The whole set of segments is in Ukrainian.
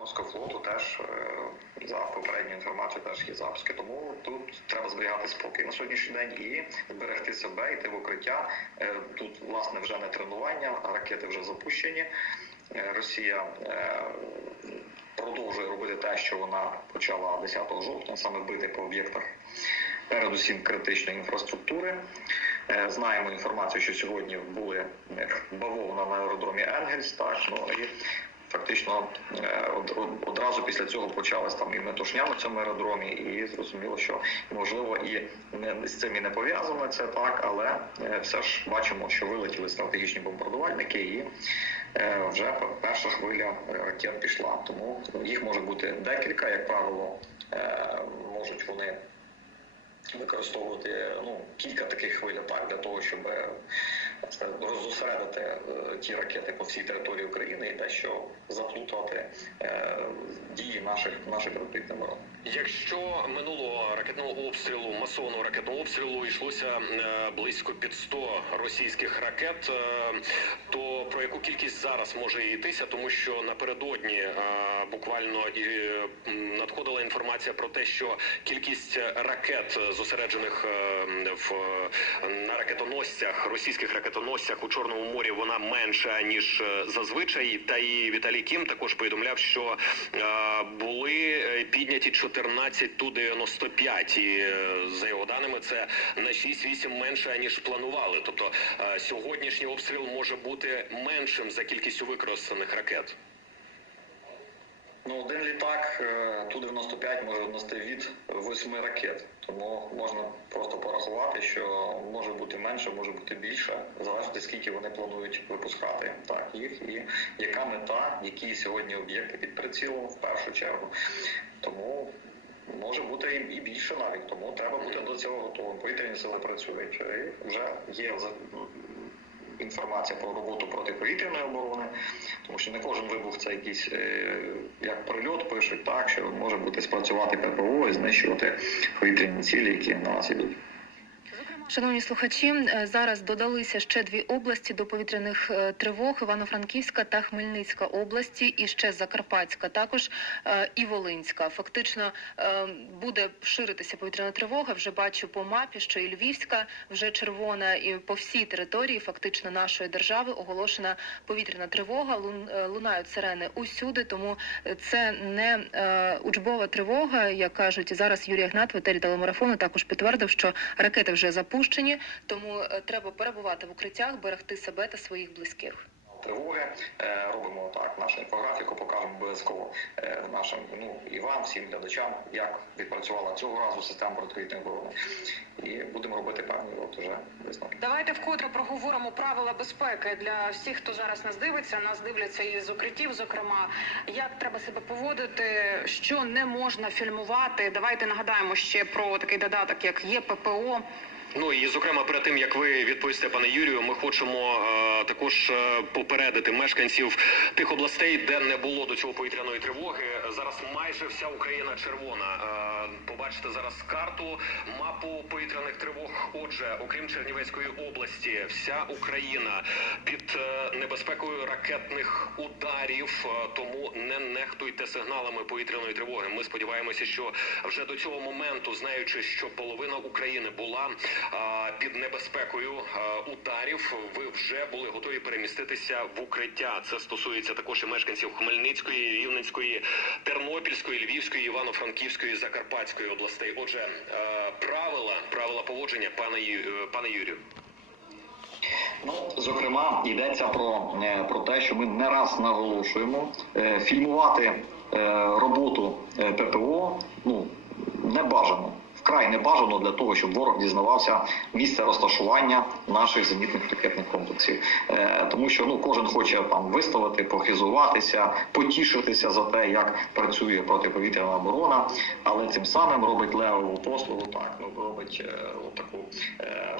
Морського флоту теж е, за попередньою інформацією теж є запуски. Тому тут треба зберігати спокій на сьогоднішній день і зберегти себе, йти в укриття. Е, Тут власне вже не тренування, ракети вже запущені. Е, Росія продовжує робити те, що вона почала 10 жовтня, саме бити по об'єктах, передусім критичної інфраструктури. Знаємо інформацію, що сьогодні були бавовна на аеродромі Енгельс, так ну і фактично е, од- од- одразу після цього почалась там і метушня на цьому аеродромі, і зрозуміло, що можливо і не з цим і не пов'язано це так, але е, все ж бачимо, що вилетіли стратегічні бомбардувальники, і е, вже перша хвиля ракет пішла. Тому їх може бути декілька, як правило, можуть вони використовувати ну, кілька таких хвиль атак для того, щоб е, сказати, роззосередити е, ті ракети по всій території України і дещо заплутати е, дії наших наших противників оборони. Якщо минулого ракетного обстрілу, масованого ракетного обстрілу йшлося е, близько під 100 російських ракет, е, то про яку кількість зараз може йтися, тому що напередодні е, буквально е, м, надходила інформація про те, що кількість ракет зосереджених е, в на ракетоносцях, російських ракетоносцях у Чорному морі, вона менша ніж е, зазвичай. Та і Віталій Кім також повідомляв, що е, були е, підняті 14 Ту-95, і е, за його даними це на 6-8 менше ніж планували. Тобто е, сьогоднішній обстріл може бути меншим за кількістю використаних ракет. Ну, один літак е, Ту-95 може нести від восьми ракет. Тому можна просто порахувати, що може бути менше, може бути більше, залежно скільки вони планують випускати так їх і яка мета, які сьогодні об'єкти під прицілом в першу чергу. Тому може бути і- більше навіть. Тому треба бути до цього готовим. Повітряні сили працюють. І вже є інформація про роботу протиповітряної оборони, тому що не кожен вибух це якийсь е, як прильот пишуть, так що може бути спрацювати ППО і знищувати повітряні цілі, які на нас ідуть. Шановні слухачі, е, зараз додалися ще дві області до повітряних е, тривог: Івано-Франківська та Хмельницька області, і ще Закарпатська, також е, і Волинська. Фактично буде ширитися повітряна тривога. Вже бачу по мапі, що і Львівська вже червона, і по всій території, фактично нашої держави, оголошена повітряна тривога. Лун- Лунають сирени усюди, тому це не учбова тривога, як кажуть зараз. Юрій Гнат в етері телемарафону також підтвердив, що ракети вже запущені, тому е, треба перебувати в укриттях, берегти себе та своїх близьких. Тривоги Е, робимо так. Нашу інфографіку покажемо обов'язково е, нашим ну і вам, всім глядачам, як відпрацювала цього разу система протиповітряної оборони. І будемо робити певні от уже висновки. Давайте вкотре проговоримо правила безпеки для всіх, хто зараз нас дивиться. Нас дивляться із укриттів. Зокрема, як треба себе поводити, що не можна фільмувати. Давайте нагадаємо ще про такий додаток, як є ППО. Ну і зокрема, перед тим як ви відповісте, пане Юрію, ми хочемо е, також е, попередити мешканців тих областей, де не було до цього повітряної тривоги. Зараз майже вся Україна червона. Е, побачите зараз карту, мапу повітряних тривог. Отже, окрім Чернівецької області, вся Україна під е, небезпекою ракетних ударів. Е, тому не нехтуйте сигналами повітряної тривоги. Ми сподіваємося, що вже до цього моменту, знаючи, що половина України була а, під небезпекою а, ударів, ви вже були готові переміститися в укриття. Це стосується також і мешканців Хмельницької, Рівненської, Тернопільської, Львівської, Івано-Франківської, Закарпатської областей. Отже, е, правила правила поводження, пане е, пане Юрію. Ну, зокрема, йдеться про, е, про те, що ми не раз наголошуємо е, фільмувати е, роботу ППО ну, не бажано. Вкрай не бажано для того, щоб ворог дізнавався місце розташування наших зенітних ракетних комплексів. Е, тому що ну кожен хоче там виставити, похизуватися, потішитися за те, як працює протиповітряна оборона, але цим самим робить левову послугу, так ну робить е, таку. Е,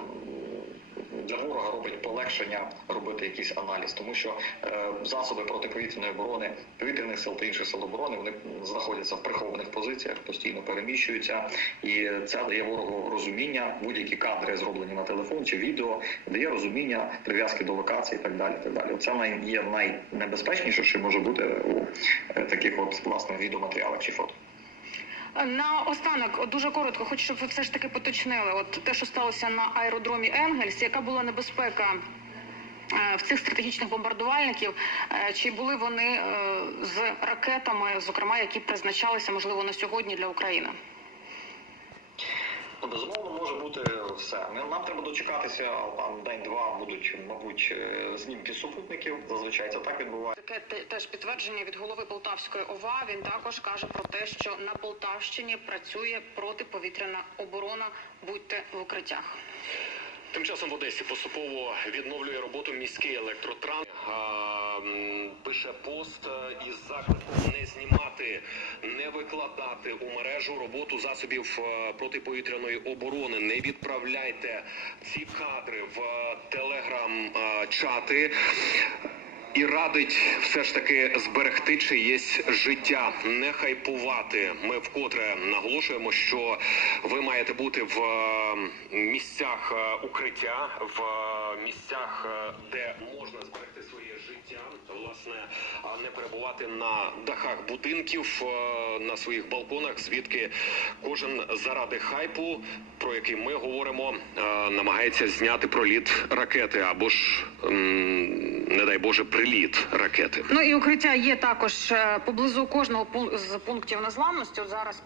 для ворога робить полегшення робити якийсь аналіз, тому що е, засоби протиповітряної оборони повітряних сил та інших сил оборони вони знаходяться в прихованих позиціях, постійно переміщуються, і це дає ворогу розуміння. Будь-які кадри зроблені на телефон чи відео, дає розуміння прив'язки до локації і так далі. Так далі. Це най є найнебезпечніше, що може бути у е, таких от власне відеоматеріалах чи фото. На останок дуже коротко, хочу, щоб ви все ж таки поточнили. От те, що сталося на аеродромі Енгельс, яка була небезпека е, в цих стратегічних бомбардувальників? Е, Чи були вони е, з ракетами, зокрема, які призначалися можливо на сьогодні для України? Ну, безумовно, може бути все. Нам треба дочекатися там день-два будуть, мабуть, е, знімки супутників. Зазвичай це так відбувається. Таке теж підтвердження від голови Полтавської ОВА. Він також каже про те, що на Полтавщині працює протиповітряна оборона. Будьте в укриттях. Тим часом в Одесі поступово відновлює роботу міський електротранс. А, м, Пише пост е, із закликом не знімати, не викладати у мережу роботу засобів е, протиповітряної оборони. Не відправляйте ці кадри в е, телеграм-чати. І радить все ж таки зберегти чиєсь життя, не хайпувати. Ми вкотре наголошуємо, що ви маєте бути в місцях укриття, в місцях, е, де можна зберегти своє життя, власне, а не перебувати на дахах будинків, е, на своїх балконах, звідки кожен заради хайпу, про який ми говоримо, е, намагається зняти проліт ракети або ж не дай Боже, приліт ракети. Ну і укриття є також поблизу кожного з пунктів незламності. От зараз